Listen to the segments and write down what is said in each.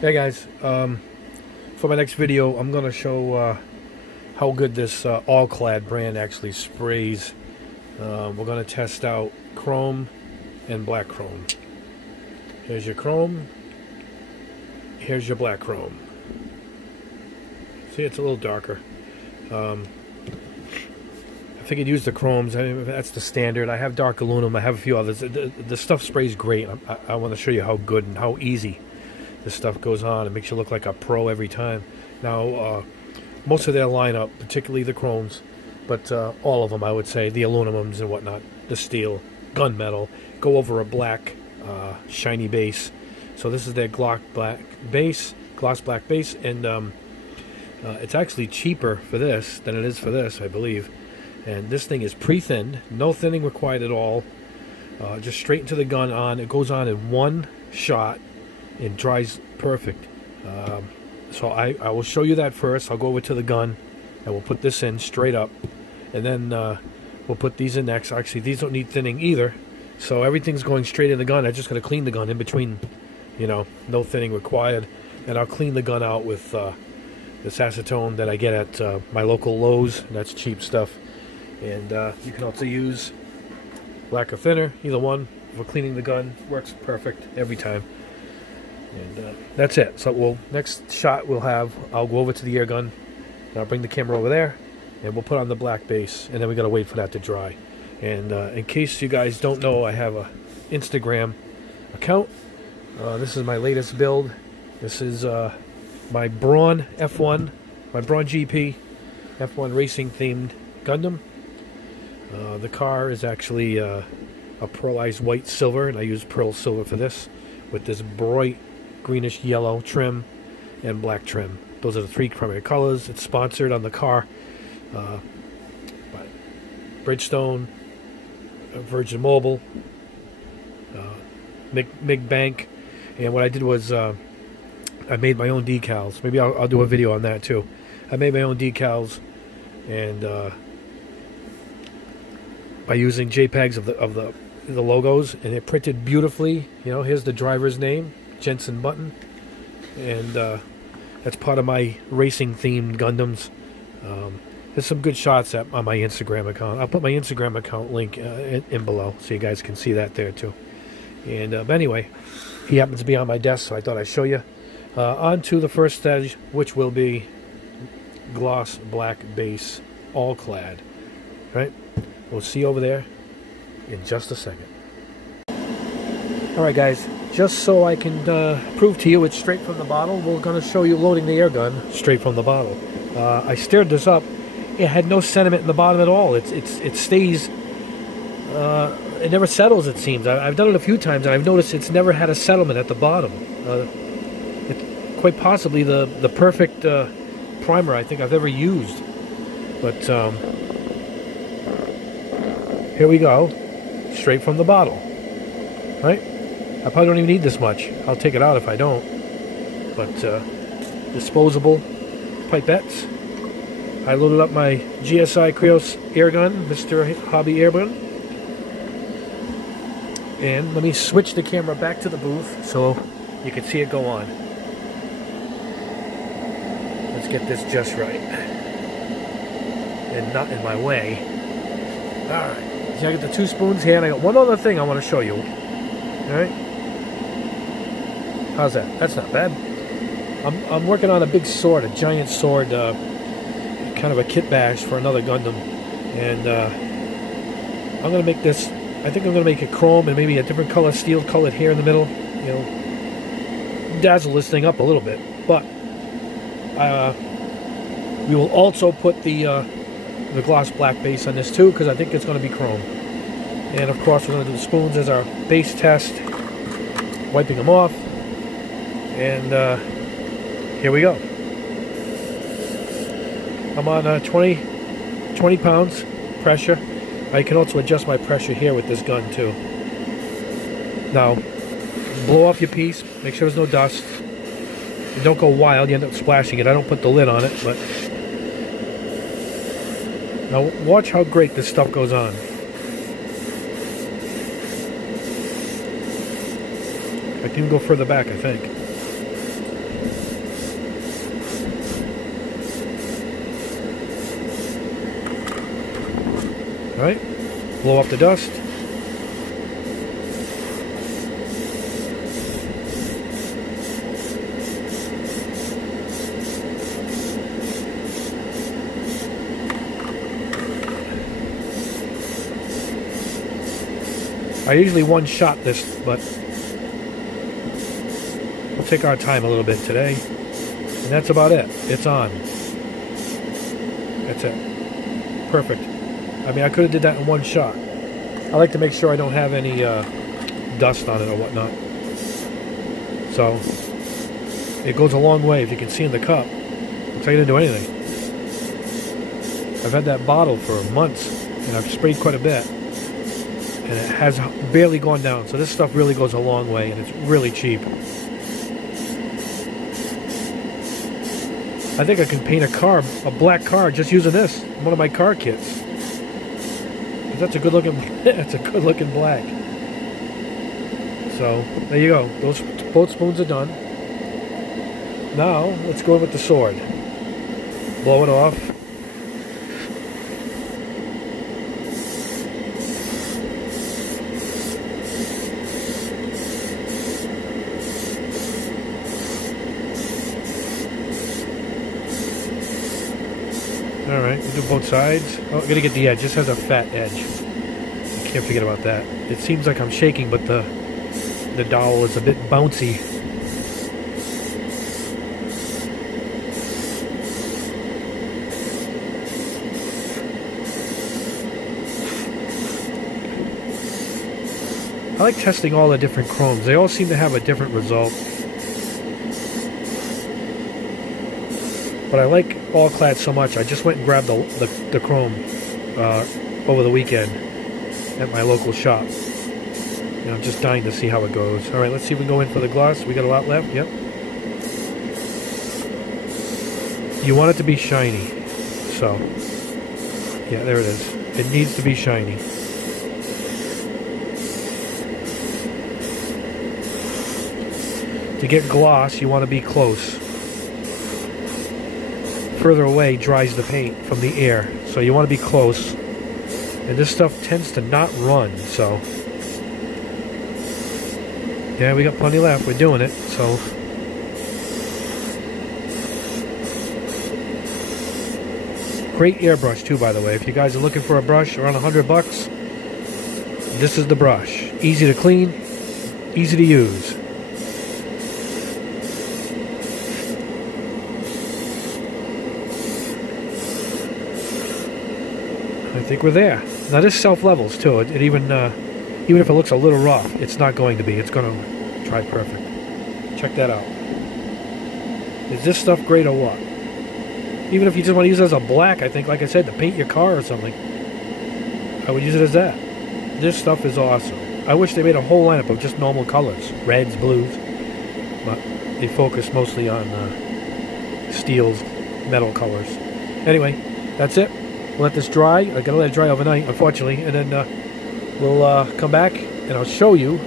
Hey guys, for my next video I'm going to show how good this Alclad brand actually sprays. We're going to test out chrome and black chrome. Here's your chrome, here's your black chrome. See, it's a little darker. I figured use the chromes. I mean, that's the standard. I have dark aluminum, I have a few others. The stuff sprays great. I want to show you how good and how easy this stuff goes on. It makes you look like a pro every time. Now, most of their lineup, particularly the chromes, but all of them, I would say, the aluminums and whatnot, the steel, gunmetal, go over a black, shiny base. So this is their gloss black base, and it's actually cheaper for this than it is for this, I believe. And this thing is pre-thinned, no thinning required at all. Just straight into the gun on. It goes on in one shot. It dries perfect. So I will show you that first. I'll go over to the gun and we'll put this in straight up, and then we'll put these in next. Actually, these don't need thinning either, so everything's going straight in the gun. I just got to clean the gun in between, you know, no thinning required. And I'll clean the gun out with this acetone that I get at my local Lowe's. That's cheap stuff. And you can also use lacquer thinner, either one for cleaning the gun. Works perfect every time. And that's it. So next shot I'll go over to the air gun, and I'll bring the camera over there, and we'll put on the black base, and then we got to wait for that to dry. And in case you guys don't know, I have a Instagram account. This is my latest build. This is my Braun F1, my Braun GP F1 racing themed Gundam. The car is actually a pearlized white silver, and I use pearl silver for this, with this bright greenish yellow trim and black trim. Those are the three primary colors. It's sponsored on the car by Bridgestone, Virgin Mobile, MIG Bank. And what I did was I made my own decals. Maybe I'll do a video on that too. I made my own decals, and by using JPEGs of the logos, and they're printed beautifully. You know, here's the driver's name, Jensen Button, and that's part of my racing themed Gundams. There's some good shots on my Instagram account. I'll put my Instagram account link in below so you guys can see that there too. And but anyway, he happens to be on my desk, so I thought I'd show you. On to the first stage, which will be gloss black base Alclad. Right? We'll see you over there in just a second. Alright guys, just so I can prove to you it's straight from the bottle, we're going to show you loading the air gun straight from the bottle. I stirred this up. It had no sediment in the bottom at all. It stays, it never settles, it seems. I've done it a few times, and I've noticed it's never had a settlement at the bottom. It's quite possibly the perfect primer I think I've ever used. But here we go, straight from the bottle, right? I probably don't even need this much. I'll take it out if I don't. But disposable pipettes. I loaded up my GSI Krios air gun, Mr. Hobby air gun. And let me switch the camera back to the booth so you can see it go on. Let's get this just right and not in my way. All right. So I got the 2 spoons here, and I got one other thing I want to show you. Alright? How's that? That's not bad. I'm working on a big sword, a giant sword, kind of a kit bash for another Gundam. And I'm going to make this, I think I'm going to make it chrome and maybe a different color, steel colored here in the middle. You know, dazzle this thing up a little bit. But we will also put the gloss black base on this too, because I think it's going to be chrome. And of course we're going to do the spoons as our base test, wiping them off, and here we go. I'm on 20 pounds pressure. I can also adjust my pressure here with this gun too. Now blow off your piece, make sure there's no dust, and don't go wild, you end up splashing it. I don't put the lid on it, but now watch how great this stuff goes on. I can even go further back, I think. All right, blow up the dust. I usually one-shot this, but we'll take our time a little bit today. And that's about it. It's on. That's it. Perfect. I mean, I could have did that in one shot. I like to make sure I don't have any dust on it or whatnot. So, it goes a long way. If you can see in the cup, looks like I didn't do anything. I've had that bottle for months, and I've sprayed quite a bit. And it has barely gone down. So this stuff really goes a long way, and it's really cheap. I think I can paint a car, a black car, just using this. One of my car kits. That's a good looking. That's a good looking black. So there you go. Those both spoons are done. Now let's go in with the sword. Blow it off. Alright, we'll do both sides. Oh, I'm gonna get the edge. This has a fat edge. I can't forget about that. It seems like I'm shaking, but the dowel is a bit bouncy. I like testing all the different chromes. They all seem to have a different result. But I like Alclad so much, I just went and grabbed the chrome over the weekend at my local shop. And I'm just dying to see how it goes. Alright, let's see if we go in for the gloss. We got a lot left. Yep. You want it to be shiny. So, yeah, there it is. It needs to be shiny. To get gloss, you want to be close. Further away dries the paint from the air, so you want to be close. And this stuff tends to not run, so yeah, we got plenty left. We're doing it. So great airbrush too, by the way. If you guys are looking for a brush around $100, this is the brush. Easy to clean, easy to use. I think we're there. Now this self-levels too. It even if it looks a little rough, it's not going to be. It's going to try perfect. Check that out. Is this stuff great or what? Even if you just want to use it as a black, I think, like I said, to paint your car or something, I would use it as that. This stuff is awesome. I wish they made a whole lineup of just normal colors. Reds, blues. But they focus mostly on steels, metal colors. Anyway, that's it. We'll let this dry. I gotta let it dry overnight, unfortunately, and then we'll come back and I'll show you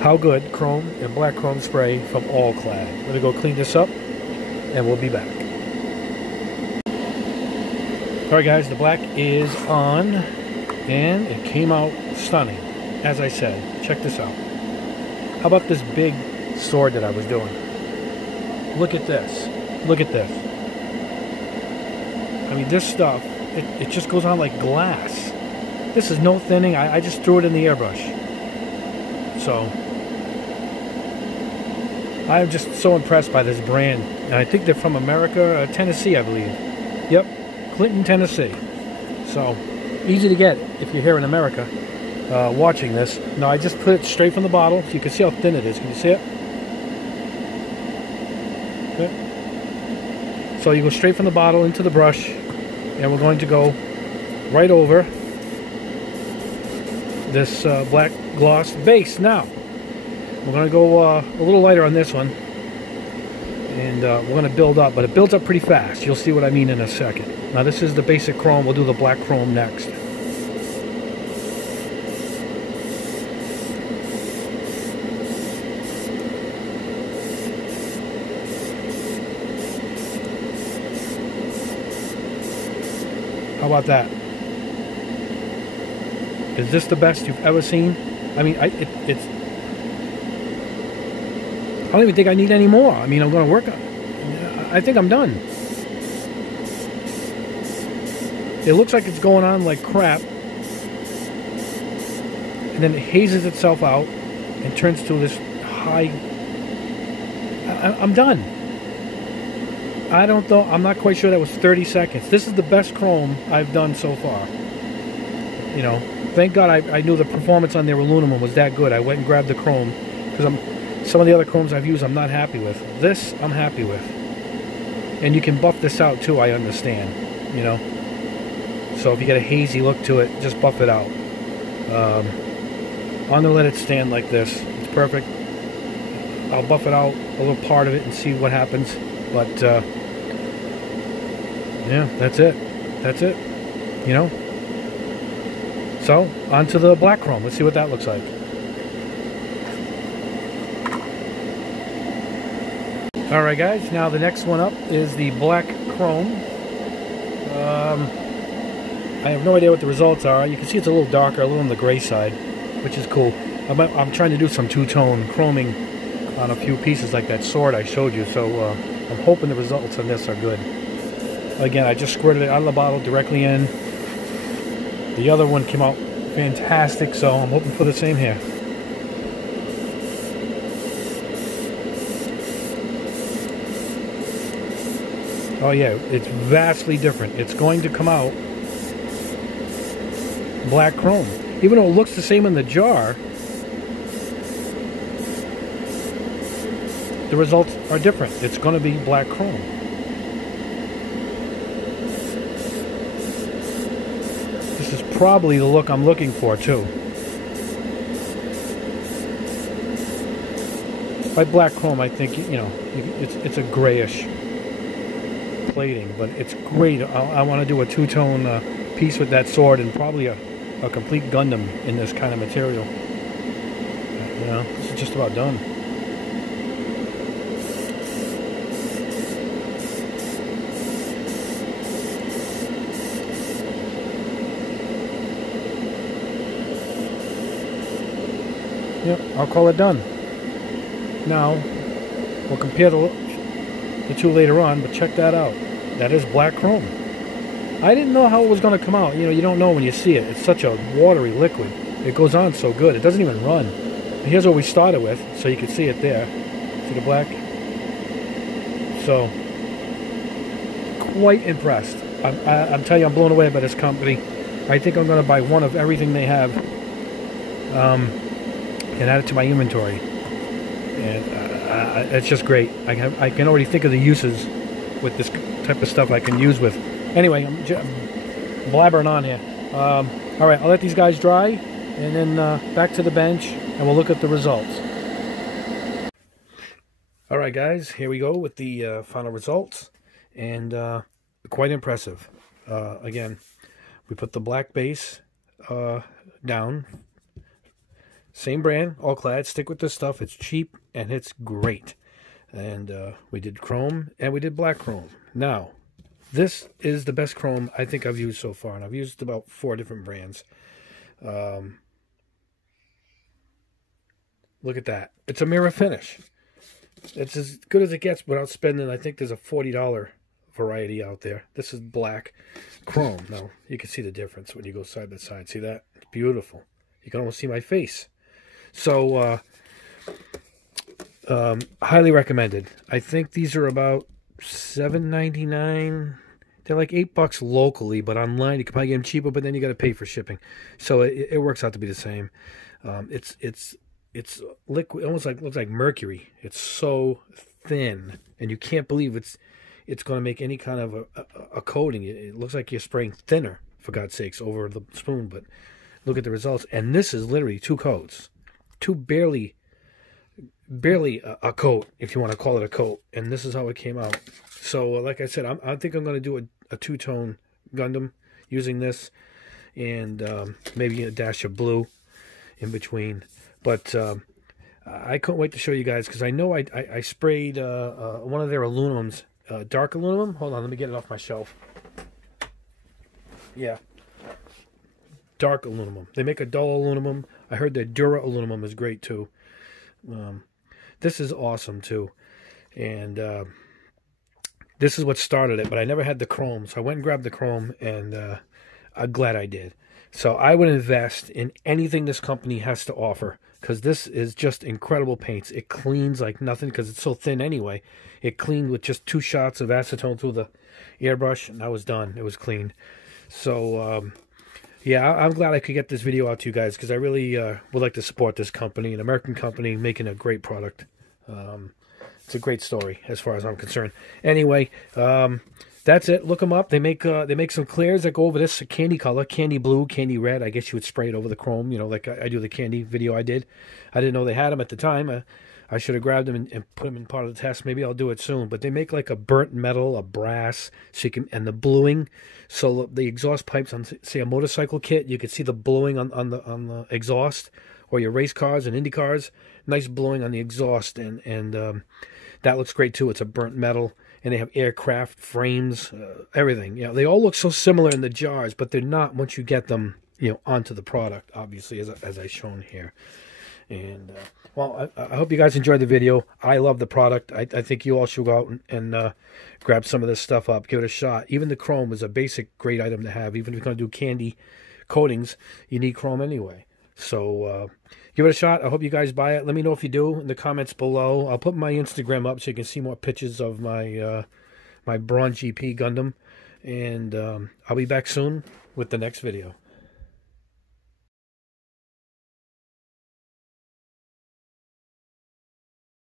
how good chrome and black chrome spray from Alclad. I'm gonna go clean this up, and we'll be back. All right, guys, the black is on, and it came out stunning. As I said, check this out. How about this big sword that I was doing? Look at this. Look at this. I mean, this stuff. It just goes on like glass. This is no thinning. I just threw it in the airbrush. So, I'm just so impressed by this brand. And I think they're from America, Tennessee, I believe. Yep, Clinton, Tennessee. So, easy to get if you're here in America watching this. Now, I just put it straight from the bottle. So you can see how thin it is. Can you see it? Okay. So, you go straight from the bottle into the brush. And we're going to go right over this black gloss base. Now, we're going to go a little lighter on this one. And we're going to build up. But it builds up pretty fast. You'll see what I mean in a second. Now, this is the basic chrome. We'll do the black chrome next. How about that? Is this the best you've ever seen? I mean, it's... I don't even think I need any more. I mean, I'm going to work on it. I think I'm done. It looks like it's going on like crap. And then it hazes itself out and turns to this high... I'm done. I don't know. I'm not quite sure that was 30 seconds. This is the best chrome I've done so far. You know, thank God I knew the performance on their aluminum was that good. I went and grabbed the chrome because some of the other chromes I've used I'm not happy with. This I'm happy with. And you can buff this out too, I understand. You know. So if you get a hazy look to it, just buff it out. I'm gonna let it stand like this. It's perfect. I'll buff it out a little part of it and see what happens. But yeah, that's it. That's it. You know. So onto the black chrome. Let's see what that looks like. All right, guys. Now the next one up is the black chrome. I have no idea what the results are. You can see it's a little darker, a little on the gray side, which is cool. I'm trying to do some two-tone chroming on a few pieces like that sword I showed you, so I'm hoping the results on this are good. Again, I just squirted it out of the bottle directly in. The other one came out fantastic, so I'm hoping for the same here. Oh yeah, it's vastly different. It's going to come out black chrome. Even though it looks the same in the jar, the results are different. It's going to be black chrome. This is probably the look I'm looking for too. By black chrome, I think, you know, it's a grayish plating, but it's great. I want to do a two-tone piece with that sword and probably a complete Gundam in this kind of material. You know, this is just about done. Yep, I'll call it done. Now, we'll compare the two later on, but check that out. That is black chrome. I didn't know how it was going to come out. You know, you don't know when you see it. It's such a watery liquid. It goes on so good. It doesn't even run. And here's what we started with, so you can see it there. See the black? So, quite impressed. I'm telling you, I'm blown away by this company. I think I'm going to buy one of everything they have and add it to my inventory. And it's just great. I can already think of the uses with this type of stuff I can use with. Anyway, I'm blabbering on here. All right, I'll let these guys dry, and then back to the bench, and we'll look at the results. All right, guys, here we go with the final results, and quite impressive. Again, we put the black base down. Same brand, Alclad. Stick with this stuff. It's cheap, and it's great. And we did chrome, and we did black chrome. Now, this is the best chrome I think I've used so far, and I've used about 4 different brands. Look at that. It's a mirror finish. It's as good as it gets without spending. I think there's a $40 variety out there. This is black chrome. Now, you can see the difference when you go side by side. See that? It's beautiful. You can almost see my face. So, highly recommended. I think these are about $7.99. They're like $8 locally, but online you can probably get them cheaper. But then you got to pay for shipping, so it works out to be the same. It's liquid, almost like looks like mercury. It's so thin, and you can't believe it's going to make any kind of a coating. It looks like you're spraying thinner, for God's sakes, over the spoon. But look at the results, and this is literally 2 coats, 2 barely a coat, if you want to call it a coat, and this is how it came out. So like I said, I think I'm going to do a 2-tone Gundam using this, and maybe a dash of blue in between. But I couldn't wait to show you guys, because I know I sprayed one of their aluminums, dark aluminum. Hold on, let me get it off my shelf. Yeah, dark aluminum. They make a dull aluminum. I heard their Dura aluminum is great too. This is awesome too. And this is what started it, but I never had the chrome. So I went and grabbed the chrome, and I'm glad I did. So I would invest in anything this company has to offer, because this is just incredible paints. It cleans like nothing because it's so thin anyway. It cleaned with just 2 shots of acetone through the airbrush, and I was done. It was clean. So, yeah, I'm glad I could get this video out to you guys, because I really would like to support this company, an American company making a great product. It's a great story as far as I'm concerned. Anyway, that's it. Look them up. They make some clears that go over this candy color, candy blue, candy red. I guess you would spray it over the chrome, you know, like I do the candy video I did. I didn't know they had them at the time. I should have grabbed them and put them in part of the test. Maybe I'll do it soon. But they make like a burnt metal, a brass, so you can, and the bluing. So the exhaust pipes on, say, a motorcycle kit, you could see the bluing on the exhaust, or your race cars and Indy cars. Nice bluing on the exhaust, and that looks great too. It's a burnt metal. And they have aircraft frames, everything. You know, they all look so similar in the jars, but they're not once you get them, you know, onto the product, obviously, as I've shown here. And, well, I hope you guys enjoyed the video. I love the product. I think you all should go out and grab some of this stuff up, give it a shot. Even the chrome is a basic great item to have. Even if you're going to do candy coatings, you need chrome anyway. So give it a shot. I hope you guys buy it. Let me know if you do in the comments below. I'll put my Instagram up so you can see more pictures of my my Braun GP Gundam. And I'll be back soon with the next video.